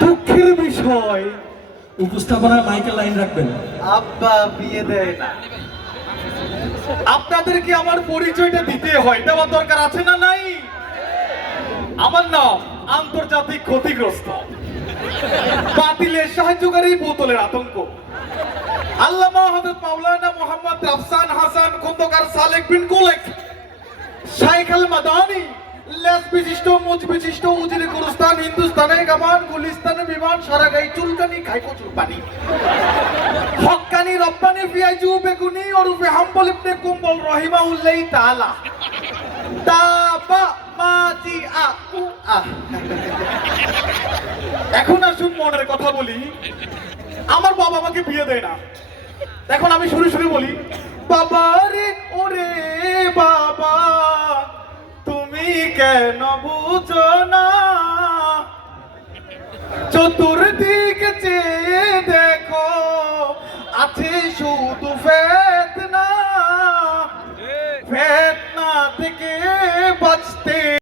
দুঃখের বিষয়। উপস্থাপনার মাইকের লাইন রাখবেন। আব্বা বিয়ে দেয় না। আপনাদেরকে আমার পরিচয়টা দিতে হয় দেওয়ার দরকার আছে না নাই? আমার নাম আন্তর্জাতিক ক্ষতিগ্রস্ত। বাতিলের সাহায্যকারী বোতলের আতঙ্ক। আল্লামা হযরত মাওলানা মোহাম্মদ রাফসান হাসান খন্দকার সালেক বিন কুলেক শাইখ আল মাদানি লেস বিশিষ্ট মুজ বিশিষ্ট, উজিরে গুরুস্তান হিন্দুস্তানে গামান, গুলিস্তানে বিমান সারাগাই চুলকানি খাই প্রচুর পানি হক্কানি রব্বানি ফিয়াজু বেগুনি, ওরফে হাম্বল ইবনে কুম্বল রহিমাউল্লাহি তাআলা। তাবা মাজি আ, উ, আ। এখন আসুন মনের কথা বলি। আমার বাবা আমাকে বিয়ে দেয় না। এখন আমি শুরু শুরু বলি বাবা রে কেন বুঝো না? চতুর্দিক চেয়ে দেখো আছে শুধু ফেতনা। ফেতনা থেকে